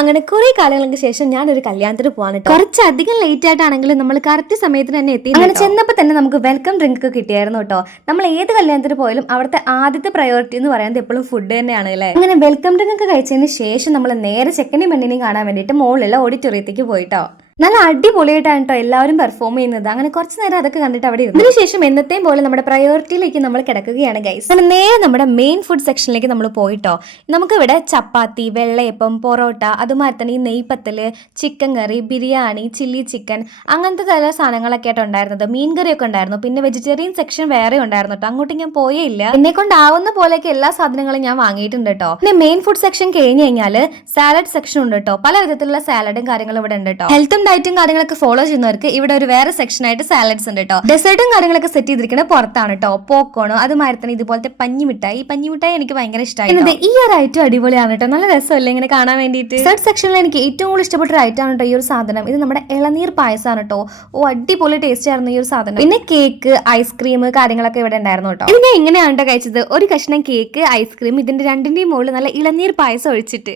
അങ്ങനെ കുറെ കാലങ്ങൾക്ക് ശേഷം ഞാനൊരു കല്യാണത്തിന് പോവാണ് കേട്ടോ. കുറച്ചധികം ലേറ്റ് ആയിട്ടാണെങ്കിലും നമ്മൾ കറക്റ്റ് സമയത്തിന് തന്നെ എത്തി. അങ്ങനെ ചെന്നപ്പോൾ തന്നെ നമുക്ക് വെൽക്കം ഡ്രിങ്ക് ഒക്കെ കിട്ടിയായിരുന്നു കേട്ടോ. നമ്മൾ ഏത് കല്യാണത്തിന് പോയാലും അവിടുത്തെ ആദ്യത്തെ പ്രയോറിറ്റി എന്ന് പറയുന്നത് എപ്പോഴും ഫുഡ് തന്നെയാണ് അല്ലേ. അങ്ങനെ വെൽക്കം ഡ്രിങ്ക് ഒക്കെ കഴിച്ചതിന് ശേഷം നമ്മൾ നേരെ ചെക്കനെയും പെണ്ണിനെയും കാണാൻ വേണ്ടിയിട്ട് മുകളിലുള്ള ഓഡിറ്റോറിയത്തേക്ക് പോയിട്ടോ. നല്ല അടിപൊളിയായിട്ടാണ് കേട്ടോ എല്ലാവരും പെർഫോം ചെയ്യുന്നത്. അങ്ങനെ കുറച്ച് നേരം അതൊക്കെ കണ്ടിട്ട് അവിടെ ഇരുന്നു. അതിനുശേഷം എന്നത്തെയും പോലെ നമ്മുടെ പ്രയോറിറ്റിയിലേക്ക് നമ്മൾ കിടക്കുകയാണ് ഗൈസ്. അങ്ങനെ നേരെ നമ്മുടെ മെയിൻ ഫുഡ് സെക്ഷനിലേക്ക് നമ്മൾ പോയിട്ടോ. നമുക്കിവിടെ ചപ്പാത്തി, വെള്ളയപ്പം, പൊറോട്ട, അതുമാതിരി തന്നെ ഈ നെയ്പത്തല്, ചിക്കൻ കറി, ബിരിയാണി, ചില്ലി ചിക്കൻ, അങ്ങനത്തെ ചില സാധനങ്ങളൊക്കെ ആയിട്ട് ഉണ്ടായിരുന്നത്. മീൻ കറിയൊക്കെ ഉണ്ടായിരുന്നു. പിന്നെ വെജിറ്റേറിയൻ സെക്ഷൻ വേറെ ഉണ്ടായിരുന്നു കേട്ടോ. അങ്ങോട്ട് ഞാൻ പോയേ ഇല്ല. എന്നെ കൊണ്ടാവുന്ന പോലെയൊക്കെ എല്ലാ സാധനങ്ങളും ഞാൻ വാങ്ങിയിട്ടുണ്ട് കേട്ടോ. പിന്നെ മെയിൻ ഫുഡ് സെക്ഷൻ കഴിഞ്ഞ് കഴിഞ്ഞാൽ സാലഡ് സെക്ഷൻ ഉണ്ട് കേട്ടോ. പല വിധത്തിലുള്ള സാലഡും കാര്യങ്ങളും ഇവിടെ ഉണ്ട് കേട്ടോ. ഹെൽത്തും ഡയറ്റും കാര്യങ്ങളൊക്കെ ഫോളോ ചെയ്യുന്നവർക്ക് ഇവിടെ ഒരു വേറെ സെക്ഷൻ ആയിട്ട് സാലഡ്സ് ഉണ്ട് കേട്ടോ. ഡെസേർട്ടും കാര്യങ്ങളൊക്കെ സെറ്റ് ചെയ്തിരിക്കുന്നത് പുറത്താണ് കേട്ടോ. പോപ്കോൺ, അതുമാതിരി തന്നെ ഇതുപോലത്തെ പഞ്ഞിമിഠായി എനിക്ക് ഭയങ്കര ഇഷ്ടമായി. ഈ ഒരു ഐറ്റം അടിപൊളിയാണ് കേട്ടോ. നല്ല രസമല്ലേ ഇങ്ങനെ കാണാൻ വേണ്ടിയിട്ട്. ഡെസേർട്ട് സെക്ഷനിൽ എനിക്ക് ഏറ്റവും കൂടുതൽ ഇഷ്ടപ്പെട്ട ഒരു ഐറ്റം ആണ് കേട്ടോ ഈ ഒരു സാധനം. ഇത് നമ്മുടെ ഇളനീർ പായസമാണ് കേട്ടോ. അടിപൊളി ടേസ്റ്റ് ആയിരുന്നു ഈ ഒരു സാധനം. പിന്നെ കേക്ക്, ഐസ്ക്രീം കാര്യങ്ങളൊക്കെ ഇവിടെ ഉണ്ടായിരുന്നു കേട്ടോ. ഇത് ഞാൻ ഇങ്ങനെയാണ് കേട്ടോ കഴിച്ചത്. ഒരു കഷ്ണം കേക്ക്, ഐസ്ക്രീം, ഇതിന്റെ രണ്ടിന്റെയും മുകളിൽ നല്ല ഇളനീർ പായസം ഒഴിച്ചിട്ട്.